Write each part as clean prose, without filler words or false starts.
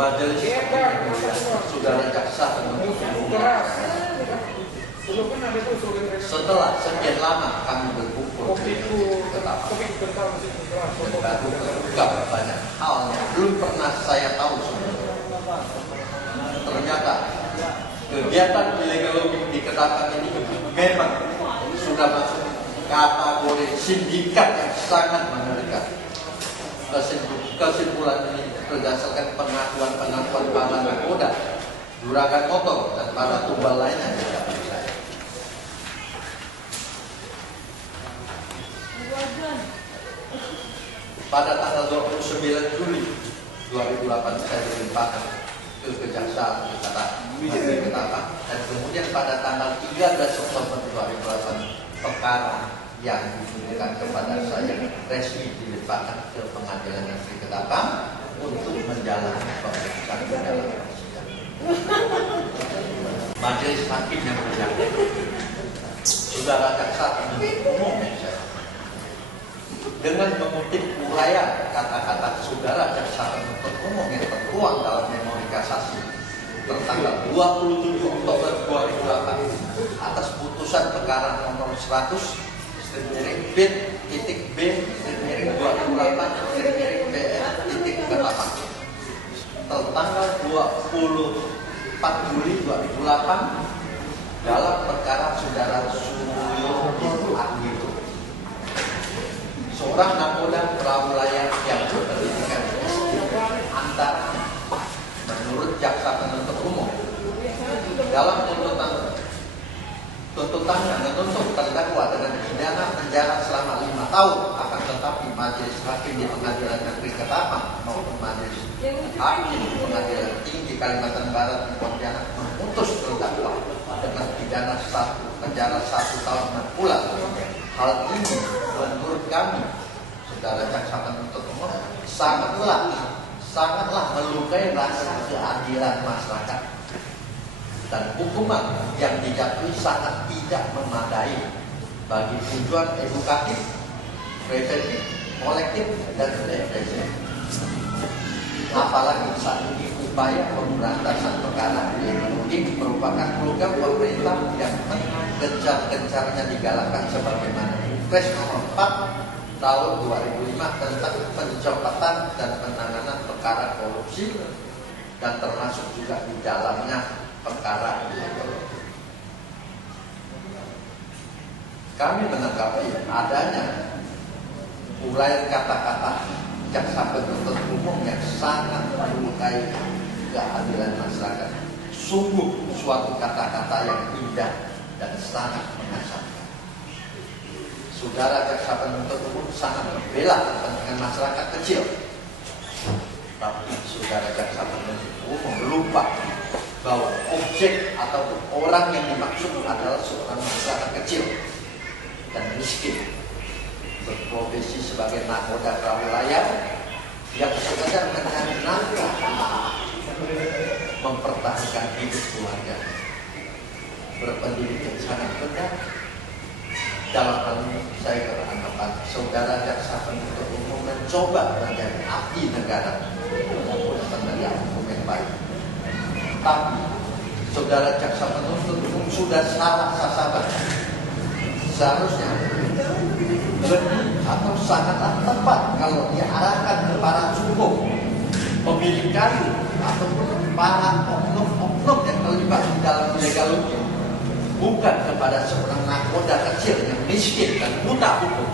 Majelis Saudara Jaksa Penuntut Umum, setelah sekian lama kami berkumpul di Ketapang dan baru terbuka banyak hal yang belum pernah saya tahu sebelumnya. Ternyata kegiatan ilegal di Ketapang ini memang sudah masuk kategori sindikat yang sangat mengerikan. Kesimpulan ini berdasarkan pengakuan para nakoda, juragan motor, dan para tumbal lainnya di hadapan saya. Pada tanggal 29 Juli 2008 saya dilimpahkan ke Kejaksaan Ketapang, dan kemudian pada tanggal 13 Oktober 2008 perkara yang ditujukan kepada saya resmi dilimpahkan ke Pengadilan Negeri Ketapang untuk menjalani pemeriksaan dalam persidangan. Majelis hakim yang berjalan, Saudara Jaksa Penuntut Umum yang saya, dengan mengutip uraian kata-kata Saudara Jaksa Penuntut Umum yang tertuang dalam memori kasasi tertanggal 27 Oktober 2008 atas putusan perkara nomor 100 B/2008/BF/Ketapang tertanggal 24 Juli 2008 dalam perkara Saudara Suryo Agito, seorang nakoda perahu layar yang berpendidikan antara, menurut Jaksa Penuntut Umum dalam tuntutannya menuntut terdakwa dengan pidana penjara selama 5 tahun, akan tetapi Majelis Hakim di Pengadilan Negeri Ketapang maupun Majelis Hakim di Pengadilan Tinggi Kalimantan Barat di Pontianak memutus terdakwa dengan pidana penjara 1 tahun 6 bulan. Hal ini menurut kami, Saudara Jaksa Penuntut Umum, sangatlah melukai rasa keadilan masyarakat, dan hukuman yang dijatuhi sangat tidak memadai bagi tujuan edukatif, preventif, kolektif, dan represif. Apalagi saat ini upaya pemberantasan perkara ini merupakan program pemerintah yang gencar-gencarnya digalakkan sebagaimana Impres nomor 4 tahun 2005 tentang pencopotan dan penanganan perkara korupsi, dan termasuk juga di dalamnya perkara ilegal. Kami menanggapi adanya uraian kata-kata Jaksa Penuntut Umum yang sangat melukai keadilan masyarakat. Sungguh suatu kata-kata yang indah dan sangat mengasamkan. Saudara Jaksa Penuntut Umum sangat membela kepentingan masyarakat kecil, tapi Saudara Jaksa Penuntut Umum lupa bahwa objek atau orang yang dimaksud adalah seorang masyarakat kecil dan miskin, berprofesi sebagai nakoda perahu layar yang sekedar mencari nafkah, mempertahankan hidup keluarga, berpendidikan sangat rendah. Dalam hal ini saya beranggapan Saudara Jaksa Penuntut Umum mencoba menjadi abdi negara maupun penegak hukum yang baik. Tapi Saudara Jaksa Penuntut Umum sudah salah sasaran. Seharusnya lebih atau sangatlah tepat kalau diarahkan ke para cukup, pemilik kayu, ataupun para oknum-oknum yang terlibat di dalam ilegality, bukan kepada seorang nakoda kecil yang miskin dan buta hukum.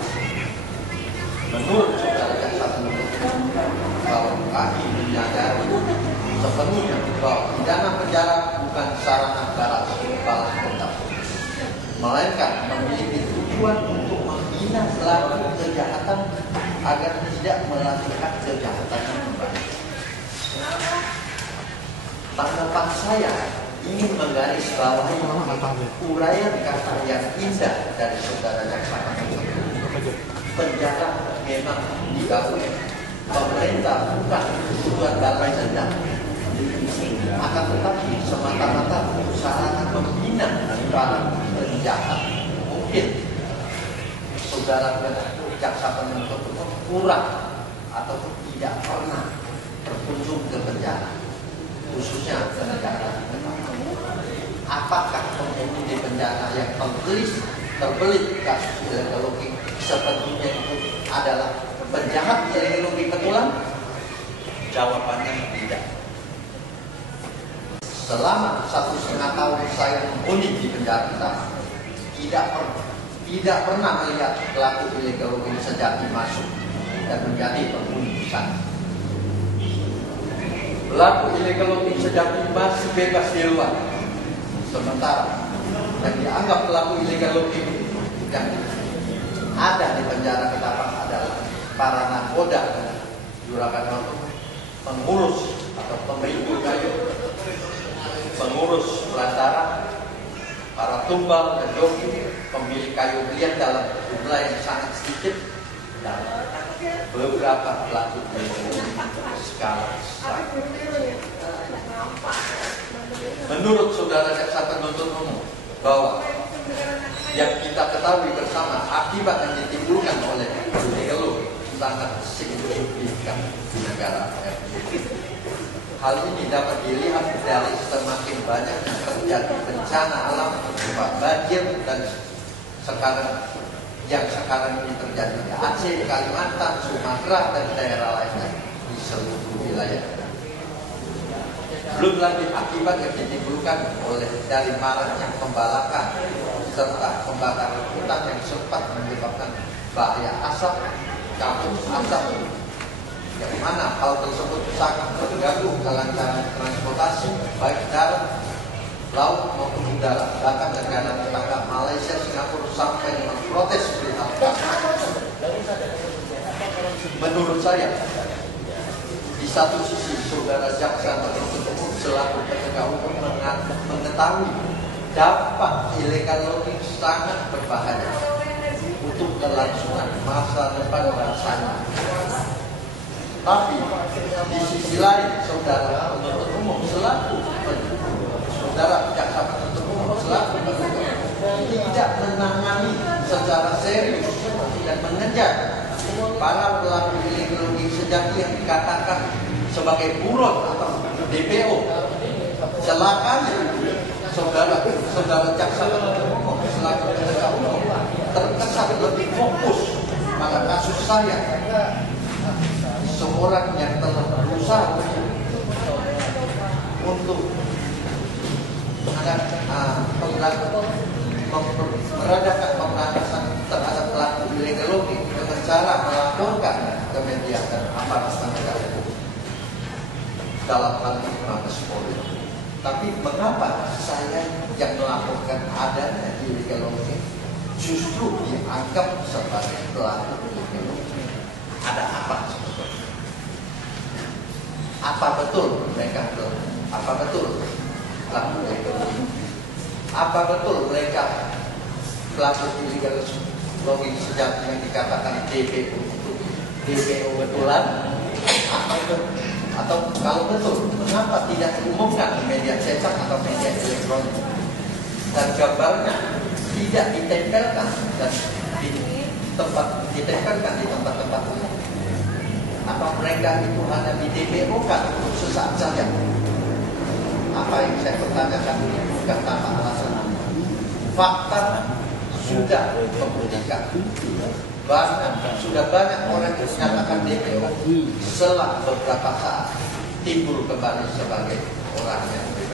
Menurut Saudara Jaksa Penuntut Umum, bahwa kami menyadari sepenuhnya bahwa pidana penjara bukan sarana balas dendam, melainkan memiliki tujuan untuk membina pelaku kejahatan agar tidak melakukan kejahatan kembali. Tanggapan saya ingin menggarisbawahi uraian kata yang indah dari Saudara Jaksa Penuntut Umum. Penjara memang dibangun pemerintah bukan tujuan balas dendam, akan tetapi semata-mata sarana membina para penjahat. Mungkin Saudara Jaksa Penuntut Umum kurang ataupun tidak pernah berkunjung ke penjara, pidana yang terbelit kasus illegal logging sepenuhnya itu adalah penjahat illegal logging betulan? Jawabannya tidak. Selama 1,5 tahun saya menghuni di penjara utama, tidak pernah melihat pelaku illegal logging sejati masuk dan menjadi penghuni di sana. Pelaku illegal logging sejati masih bebas di luar. Sementara yang dianggap pelaku illegal logging yang ada di penjara Ketapang adalah para nakoda, juragan untuk pengurus atau pemilik kayu, pengurus pelantara, para tumbal dan joki, pemilik kayu liar dalam jumlah yang sangat sedikit, dan beberapa pelaku skala besar. Menurut saudara jaksa penuntut umum bahwa yang kita ketahui bersama akibat yang ditimbulkan oleh illegal logging sangat signifikan di negara RI. Hal ini dapat dilihat dari semakin banyaknya terjadi bencana alam berupa banjir dan sekarang ini terjadi di Aceh, Kalimantan, Sumatera dan daerah lainnya di seluruh wilayah. Belum lagi akibat yang ditimbulkan oleh dari maraknya pembalakan serta pembakaran hutan yang sempat menyebabkan bahaya asap, kabut asap, yang mana hal tersebut sangat mengganggu kelancaran transportasi baik darat, laut maupun udara. Bahkan negara tetangga Malaysia, Singapura sampai memprotes berita. Menurut saya, di satu sisi saudara jaksa penuntut umum selaku penegak hukum mengetahui dampak illegal logging sangat berbahaya untuk kelangsungan masa depan bangsanya. Tapi di sisi lain saudara penuntut umum selaku saudara jaksa penuntut umum selaku tidak menangani secara serius dan mengejar para pelaku illegal logging sejati yang dikatakan sebagai buron atau DPO. Celakanya saudara jaksa penuntut umum selaku penegak hukum terkesan lebih fokus pada kasus saya, seorang yang telah berusaha untuk meredakan pemberantasan terhadap pelaku illegal logging dengan cara melaporkan ke media dan aparat penegak hukum, dalam hal ini Mabes Polri. Tapi mengapa saya yang melaporkan adanya illegal logging justru dianggap sebagai pelaku illegal logging? Ada apa sebetulnya? Apa betul mereka apa betul pelaku illegal logging? Apa betul mereka pelaku illegal logging sejati yang dikatakan DPO betulan? Apa itu? Atau kalau betul, mengapa tidak diumumkan di media cetak atau media elektronik dan gambarnya tidak ditempelkan dan ditempelkan di tempat-tempat umum? Apa mereka itu hanya di DPO-kan untuk sesaat saja? Apa yang saya pertanyakan ini bukan tanpa alasan. Fakta sudah membuktikan sudah banyak orang yang menyatakan DPO setelah beberapa saat timbul kembali sebagai orang yang